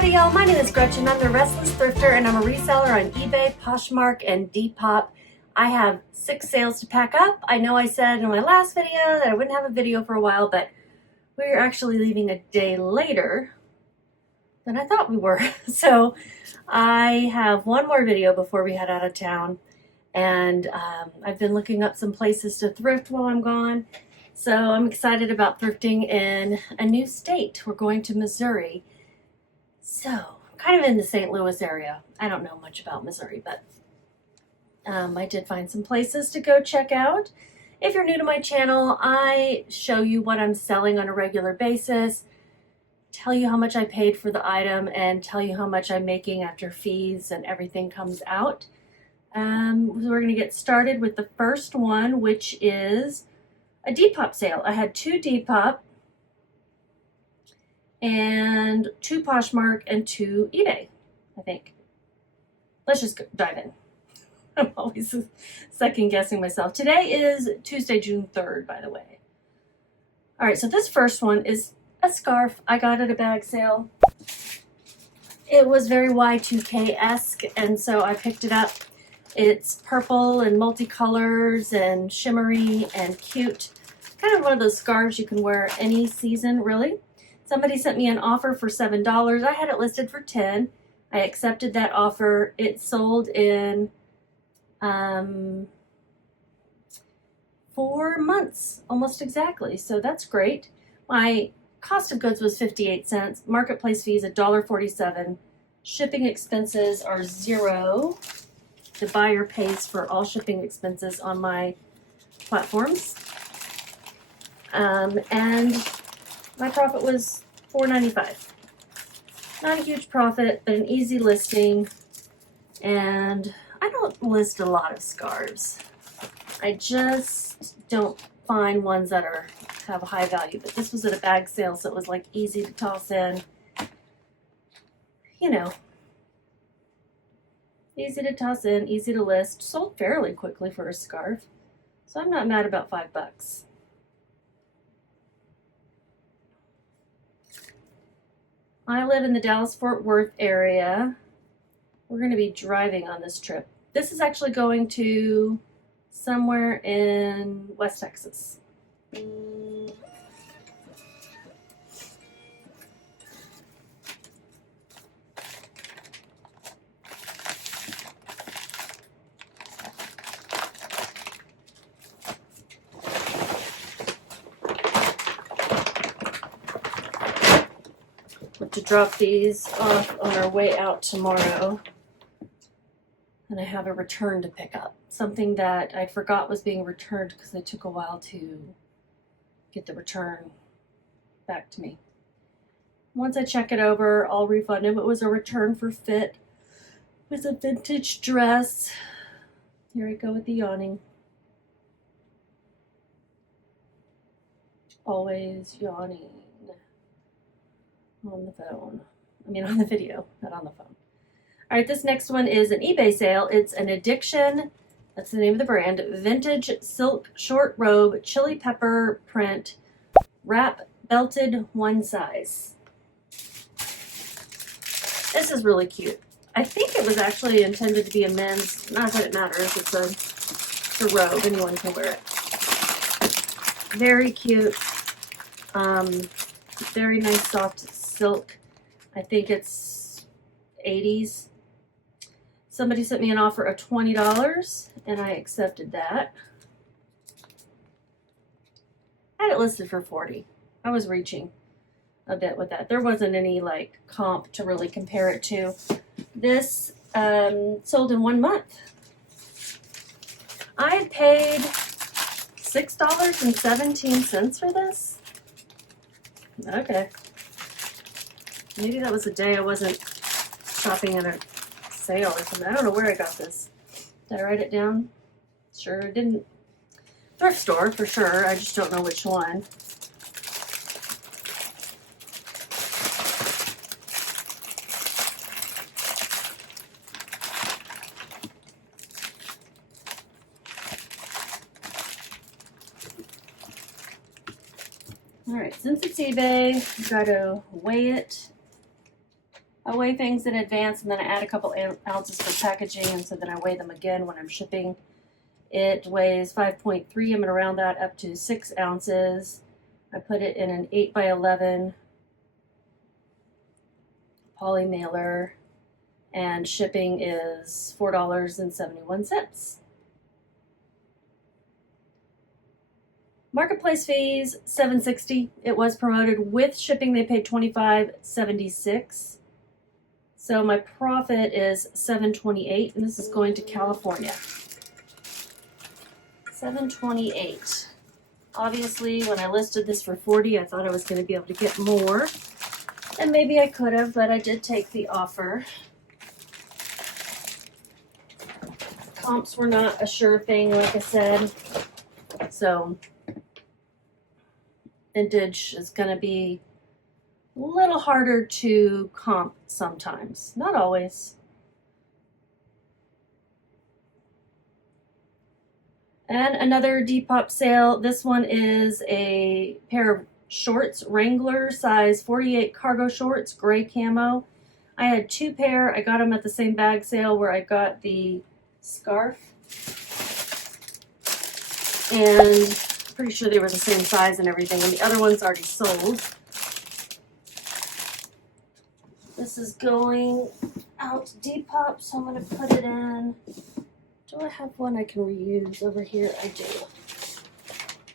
Howdy y'all, my name is Gretchen. I'm the Restless Thrifter and I'm a reseller on eBay, Poshmark, and Depop. I have 6 sales to pack up. I know I said in my last video that I wouldn't have a video for a while, but we're actually leaving a day later than I thought we were. So I have one more video before we head out of town. And I've been looking up some places to thrift while I'm gone. So I'm excited about thrifting in a new state. We're going to Missouri. So, kind of in the St. Louis area. I don't know much about Missouri, but I did find some places to go check out. If you're new to my channel, I show you what I'm selling on a regular basis, tell you how much I paid for the item, and tell you how much I'm making after fees and everything comes out. So we're going to get started with the first one, which is a Depop sale. I had 2 Depop and 2 Poshmark and 2 eBay, I think. Let's just dive in. I'm always second guessing myself. Today is Tuesday, June 3rd, by the way. All right, so this first one is a scarf I got at a bag sale. It was very Y2K-esque, and so I picked it up. It's purple and multicolors and shimmery and cute. Kind of one of those scarves you can wear any season, really. Somebody sent me an offer for $7. I had it listed for $10. I accepted that offer. It sold in 4 months, almost exactly. So that's great. My cost of goods was 58 cents. Marketplace fees $1.47. Shipping expenses are $0. The buyer pays for all shipping expenses on my platforms. And my profit was $4.95. Not a huge profit, but an easy listing. And I don't list a lot of scarves. I just don't find ones that have a high value. But this was at a bag sale, so it was like easy to toss in. You know. Easy to toss in, easy to list. Sold fairly quickly for a scarf. So I'm not mad about $5. I live in the Dallas-Fort Worth area. We're going to be driving on this trip. This is actually going to somewhere in West Texas. To drop these off on our way out tomorrow. And I have a return to pick up. Something that I forgot was being returned because it took a while to get the return back to me. Once I check it over, I'll refund him. It was a return for fit. It was a vintage dress. Here I go with the yawning. Always yawning. On the phone. I mean on the video, not on the phone. All right, this next one is an eBay sale. It's an Addiction, that's the name of the brand, vintage silk short robe, chili pepper print, wrap belted one size. This is really cute. I think it was actually intended to be a men's, not that it matters, it's a robe, anyone can wear it. Very cute, very nice soft silk. I think it's 80s. Somebody sent me an offer of $20 and I accepted that. I had it listed for $40. I was reaching a bit with that. There wasn't any like comp to really compare it to. This sold in 1 month. I had paid $6.17 for this. Okay. Maybe that was the day I wasn't shopping at a sale or something. I don't know where I got this. Did I write it down? Sure, I didn't. Thrift store, for sure. I just don't know which one. All right, since it's eBay, you got to weigh it. I weigh things in advance, and then I add a couple ounces for packaging, and so then I weigh them again when I'm shipping. It weighs 5.3. I'm going to round that up to 6 ounces. I put it in an 8x11 poly mailer, and shipping is $4.71. Marketplace fees $7.60. It was promoted with shipping. They paid $25.76. So my profit is $7.28, and this is going to California. $7.28. Obviously, when I listed this for $40, I thought I was going to be able to get more, and maybe I could have, but I did take the offer. Comps were not a sure thing, like I said, so vintage is going to be a little harder to comp sometimes, not always. And another Depop sale. This one is a pair of shorts, Wrangler size 48 cargo shorts, gray camo. I had 2 pair. I got them at the same bag sale where I got the scarf, and pretty sure they were the same size and everything, and the other one's already sold. This is going out to Depop, so I'm going to put it in. Do I have one I can reuse over here? I do.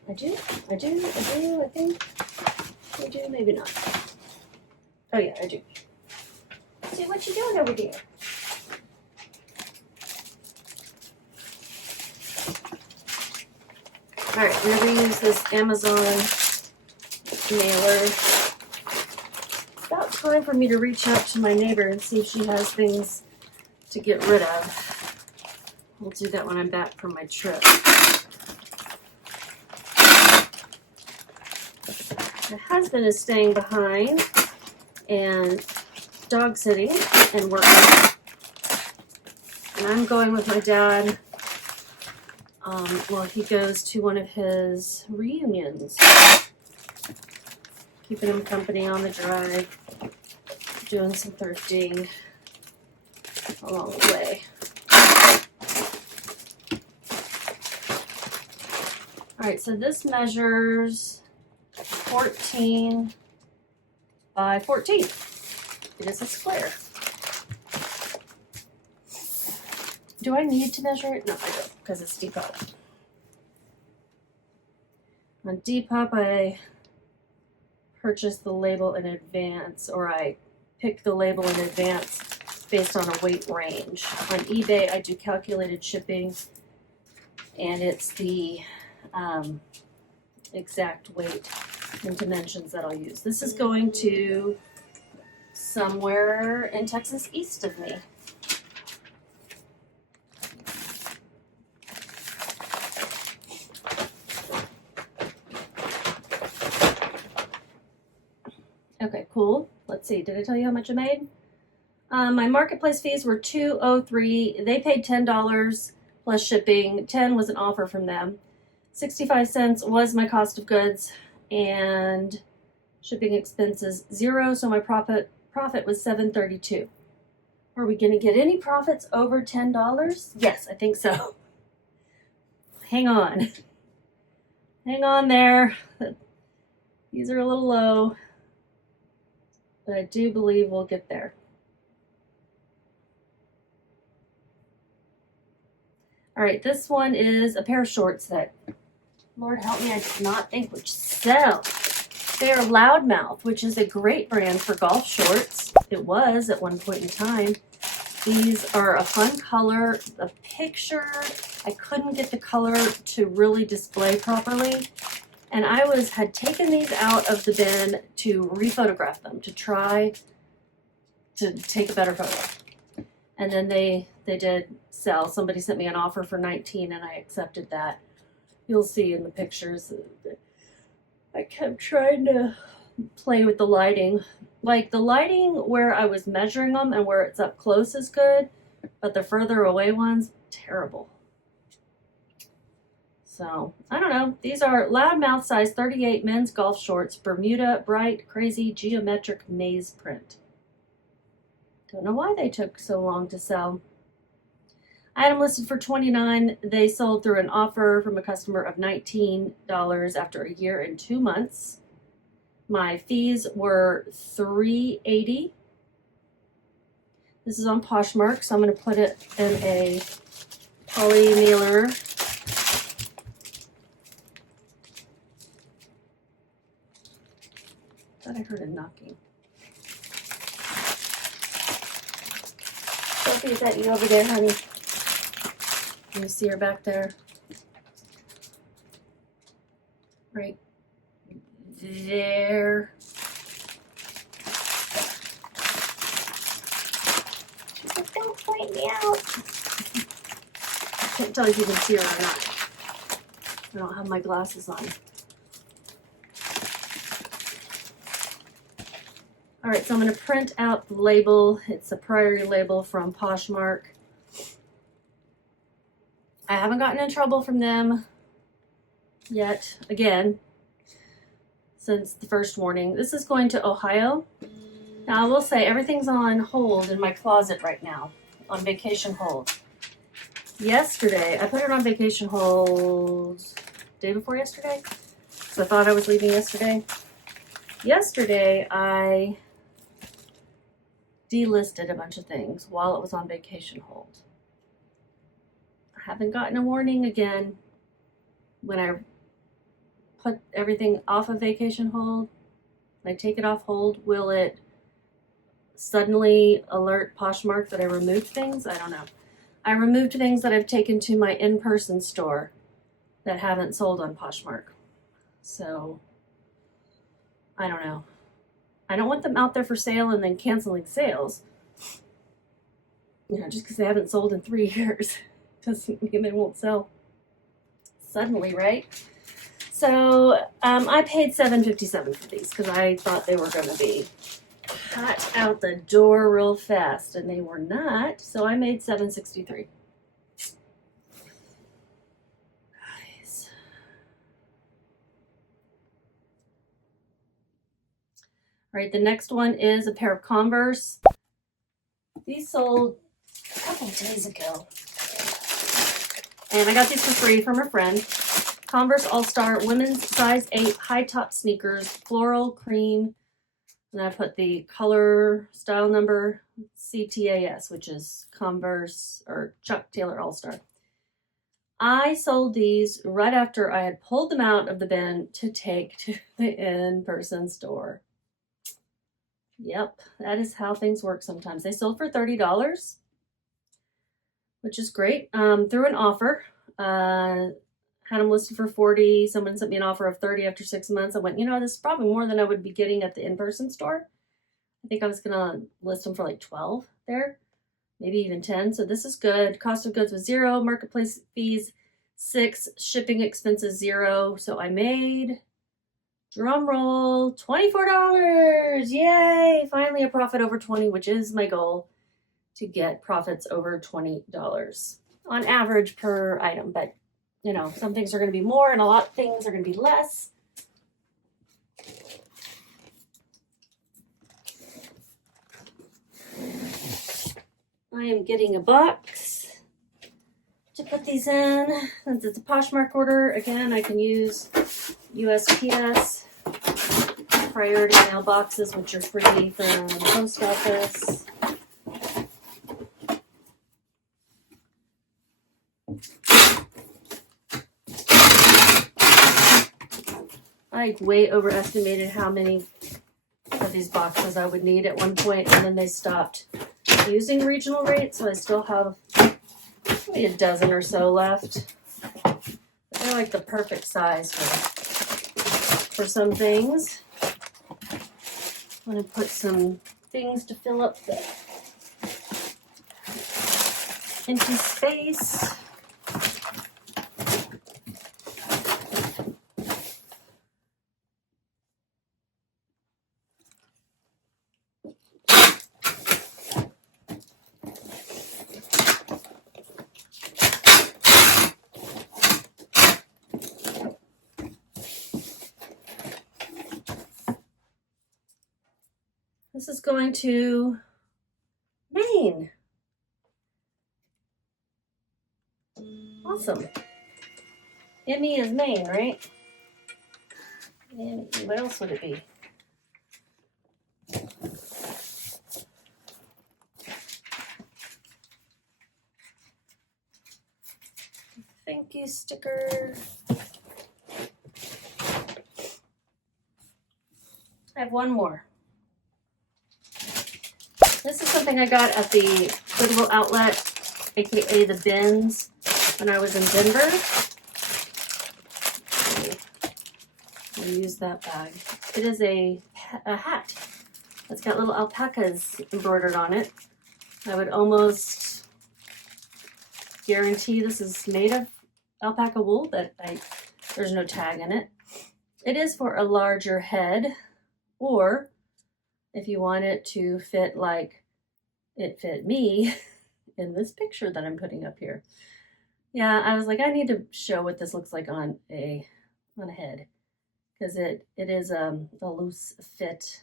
I think. I do, maybe not. Oh yeah, I do. See what you doing over there? Alright, I'm going to use this Amazon mailer. It's about time for me to reach out to my neighbor and see if she has things to get rid of. We'll do that when I'm back from my trip. My husband is staying behind and dog sitting and working. And I'm going with my dad. Well, he goes to one of his reunions. Keeping him company on the drive, doing some thrifting along the way. Alright, so this measures 14 by 14. It is a square. Do I need to measure it? No, I don't, because it's Depop. On Depop, I purchase the label in advance, or I pick the label in advance based on a weight range. On eBay, I do calculated shipping, and it's the exact weight and dimensions that I'll use. This is going to somewhere in Texas east of me. Okay, cool. Let's see. Did I tell you how much I made? My marketplace fees were $2.03. They paid $10 plus shipping. $10 was an offer from them. 65 cents was my cost of goods, and shipping expenses $0. So my profit was $7.32. Are we going to get any profits over $10? Yes, I think so. Hang on. Hang on there. These are a little low, but I do believe we'll get there. All right, this one is a pair of shorts that, Lord help me, I did not think would sell. They are Loudmouth, which is a great brand for golf shorts. It was at one point in time. These are a fun color. The picture, I couldn't get the color to really display properly. And I had taken these out of the bin to rephotograph them, to try to take a better photo. And then they did sell. Somebody sent me an offer for $19 and I accepted that. You'll see in the pictures. I kept trying to play with the lighting. Like the lighting where I was measuring them and where it's up close is good, but the further away ones, terrible. So, I don't know. These are Loudmouth size 38 men's golf shorts, Bermuda, bright, crazy, geometric maze print. Don't know why they took so long to sell. Item listed for $29. They sold through an offer from a customer of $19 after a year and 2 months. My fees were $3.80. This is on Poshmark, so I'm going to put it in a poly mailer. Thought I heard a knocking. Sophie, is that you over there, honey? Can you see her back there? Right there. She's like, don't point me out. I can't tell if you can see her or not. I don't have my glasses on. All right, so I'm going to print out the label. It's a priority label from Poshmark. I haven't gotten in trouble from them yet, again, since the first warning. This is going to Ohio. Now, I will say everything's on hold in my closet right now, on vacation hold. Yesterday, I put it on vacation hold day before yesterday, so I thought I was leaving yesterday. Yesterday, I delisted a bunch of things while it was on vacation hold. I haven't gotten a warning again when I put everything off of vacation hold. When I take it off hold, will it suddenly alert Poshmark that I removed things? I don't know. I removed things that I've taken to my in-person store that haven't sold on Poshmark. So, I don't know. I don't want them out there for sale and then canceling sales. You know, just because they haven't sold in 3 years doesn't mean they won't sell suddenly, right? So I paid $7.57 for these because I thought they were going to be hot out the door real fast, and they were not. So I made $7.63. All right, the next one is a pair of Converse. These sold a couple days ago. And I got these for free from a friend. Converse All-Star women's size 8 high top sneakers, floral cream. And I put the color style number CTAS, which is Converse or Chuck Taylor All-Star. I sold these right after I had pulled them out of the bin to take to the in-person store. Yep, that is how things work sometimes. They sold for $30, which is great. Through an offer, had them listed for $40. Someone sent me an offer of $30 after 6 months. I went, you know, this is probably more than I would be getting at the in-person store. I think I was gonna list them for like 12 there, maybe even 10. So this is good. Cost of goods was 0. Marketplace fees 6. Shipping expenses 0. So I made, drum roll, $24. Yay! Finally a profit over 20, which is my goal, to get profits over $20 on average per item. But you know, some things are going to be more and a lot of things are going to be less. I am getting a box to put these in. Since it's a Poshmark order, again, I can use USPS priority mail boxes, which are free from the post office. I way overestimated how many of these boxes I would need at one point, and then they stopped using regional rates, so I still have maybe a dozen or so left. But they're like the perfect size for some things. I'm going to put some things to fill up the empty space. This is going to Maine. Awesome. ME is Maine, right? ME, what else would it be? Thank you sticker. I have one more. This is something I got at the Goodwill outlet, aka the bins, when I was in Denver. I'll use that bag. It is a hat. It's got little alpacas embroidered on it. I would almost guarantee this is made of alpaca wool, but there's no tag in it. It is for a larger head, or if you want it to fit like it fit me in this picture that I'm putting up here. Yeah, I was like, I need to show what this looks like on a head, because it is a loose fit,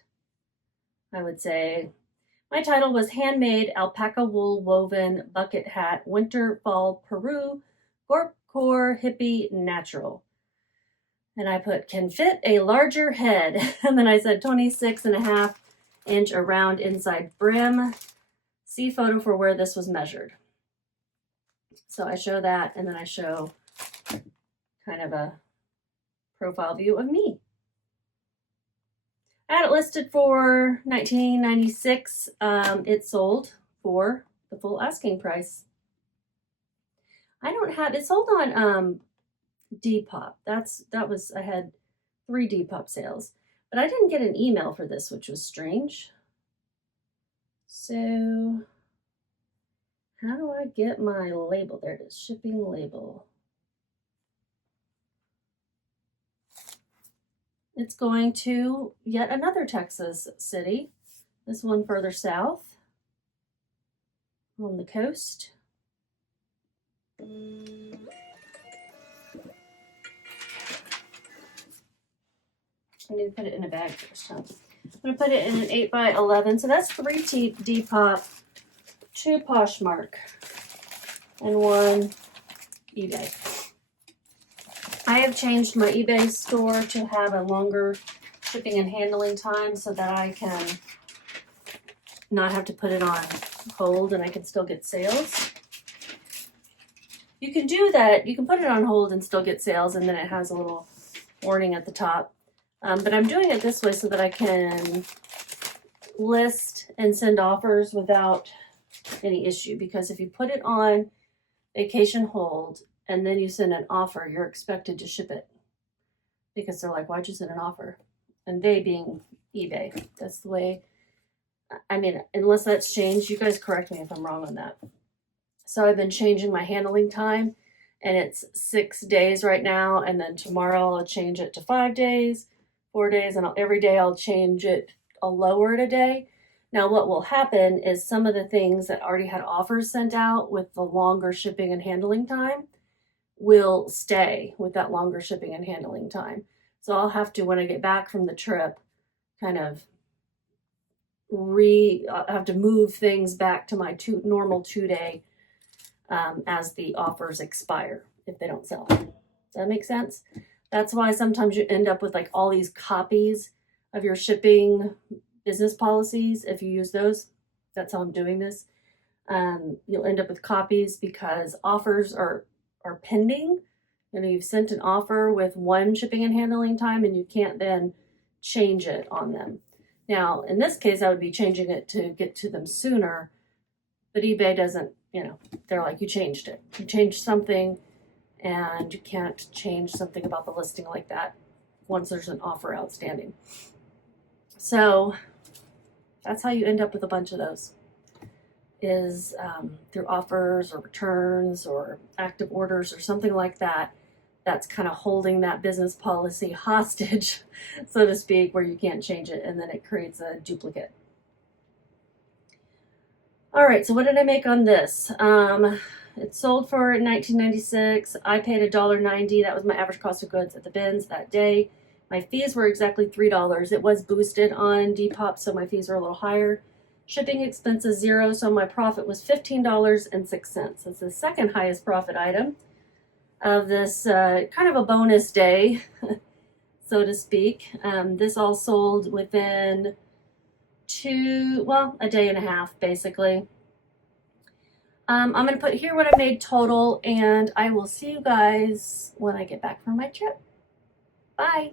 I would say. My title was Handmade Alpaca Wool Woven Bucket Hat Winter Fall Peru Gorp Core Hippie Natural. And I put, can fit a larger head. And then I said 26.5-inch around inside brim. See photo for where this was measured. So I show that, and then I show kind of a profile view of me. I had it listed for $19.96. It sold for the full asking price. I don't have it sold on Depop. I had 3 Depop sales, but I didn't get an email for this, which was strange. So how do I get my label? There it is, shipping label. It's going to yet another Texas city, this one further south on the coast. I need to put it in a bag first, huh? I'm going to put it in an 8x11, so that's 3 Depop, 2 Poshmark, and 1 eBay. I have changed my eBay store to have a longer shipping and handling time so that I can not have to put it on hold and I can still get sales. You can do that. You can put it on hold and still get sales, and then it has a little warning at the top. But I'm doing it this way so that I can list and send offers without any issue, because if you put it on vacation hold and then you send an offer, you're expected to ship it, because they're like, why'd you send an offer? And they being eBay, that's the way. I mean, unless that's changed, you guys correct me if I'm wrong on that. So I've been changing my handling time, and it's 6 days right now, and then tomorrow I'll change it to 5 days, 4 days, and every day I'll change it, I'll lower it a day. Now what will happen is some of the things that already had offers sent out with the longer shipping and handling time will stay with that longer shipping and handling time. So I'll have to, when I get back from the trip, kind of have to move things back to my normal 2-day as the offers expire if they don't sell. Does that make sense? That's why sometimes you end up with like all these copies of your shipping business policies. If you use those, that's how I'm doing this. You'll end up with copies because offers are pending. You know, you've sent an offer with 1 shipping and handling time, and you can't then change it on them. Now, in this case, I would be changing it to get to them sooner, but eBay doesn't, you know, they're like, you changed it. You changed something, and you can't change something about the listing like that once there's an offer outstanding. So that's how you end up with a bunch of those, is through offers or returns or active orders or something like that. That's kind of holding that business policy hostage, so to speak, where you can't change it, and then it creates a duplicate. All right, so what did I make on this? It sold for $19.96. I paid $1.90. That was my average cost of goods at the bins that day. My fees were exactly $3. It was boosted on Depop, so my fees are a little higher. Shipping expenses 0, so my profit was $15.06. It's the second highest profit item of this kind of a bonus day, so to speak. This all sold within a day and a half, basically. I'm going to put here what I made total, and I will see you guys when I get back from my trip. Bye.